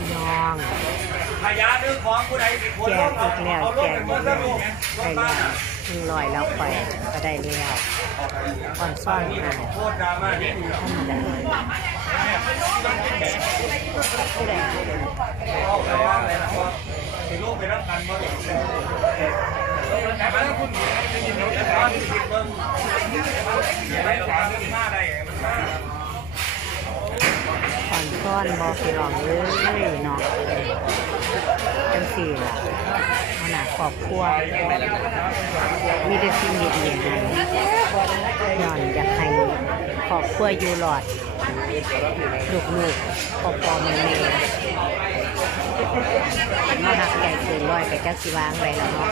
พี่น้องขยะหรือของผู้ใดสิคนแจลกงอีกแล้วเอาลแจกไปอีเมื่อกสัแล้กวลูกรได้ถแล้บ้านวหนึ่งร้อยแล้วไปก็ได้แล้วอ่อนซ่อนอะโคตรดราม่านี่ธรรมดาเอาไปว่างเละว่าสิลูกไปรับกันบ่ได้แต่มันคุณจะยินดีจะตอนที่คิดเบิ่งไปถามเรื่องหน้าได้มันมา อ่อน ซ่อนบอพี่น้องเลยเนาะจังสี่ล่ะขนาดครอบครัวมีแต่สิ่งดีๆให้ย้อนอยากให้ครอบครัวอยู่หลอดลูกๆปอปอแม่แม่มาหักใหญ่เกินร้อยไปจักสิวางไรแล้วเนาะ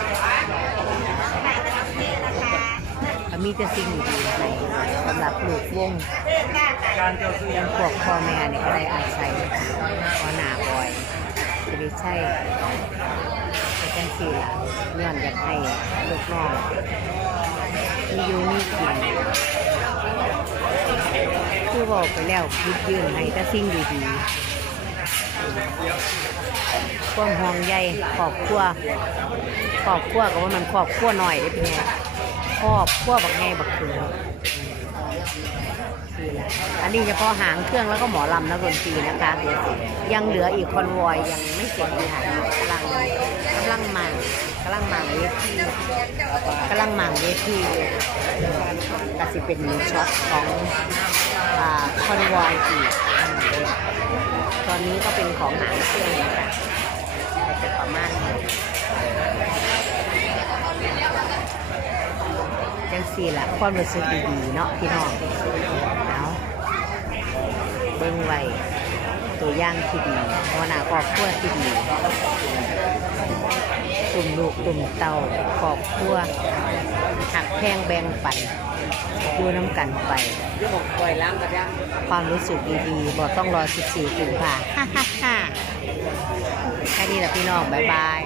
มีแต่สิ่งดีๆให้สำหรับลูกวงยังพวกพ่อแม่นี่ก็ได้อาศัยพอหนาบ่อยจะได้ใช่ไปจังสี่ล่ะย้อนอยากให้ลูกน้องมีอยู่มีกินคือบอกไปแล้วยึดยืนให้แต่สิ่งดีๆความห่วงใยครอบครัวครอบครัวก็ว่ามันครอบครัวหน่อยได้เป็นไง ครอบครัวบักไงบักคือนี่แหละอันนี้เฉพาะหางเครื่องแล้วก็หมอลำนักดนตรีนะคะ ยังเหลืออีกคอนวอยยังไม่เสร็จค่ะกำลังกำลังมากำลังมาเวทีกำลังมาเวทีก็สิเป็นช็อตของอคอนวอยอีกตอนนี้ก็เป็นของหางเครื่องนะคะก็จะประมาณนี้ จังสี่ละความรู้สึกดีๆเนาะพี่น้องเอาเบิ้งไว้ตัวอย่างที่ดีหัวหน้าครอบครัวที่ดีกลุ่มลูกกลุ่มเต่าครอบครัวหักแพงแบ่งปันอยู่น้ำกันไปยกปล่อยล้างกันยังความรู้สึกดีๆบอกต้องรอ 14กุมภาแค่นี้แหละพี่น้อง บ๊ายบาย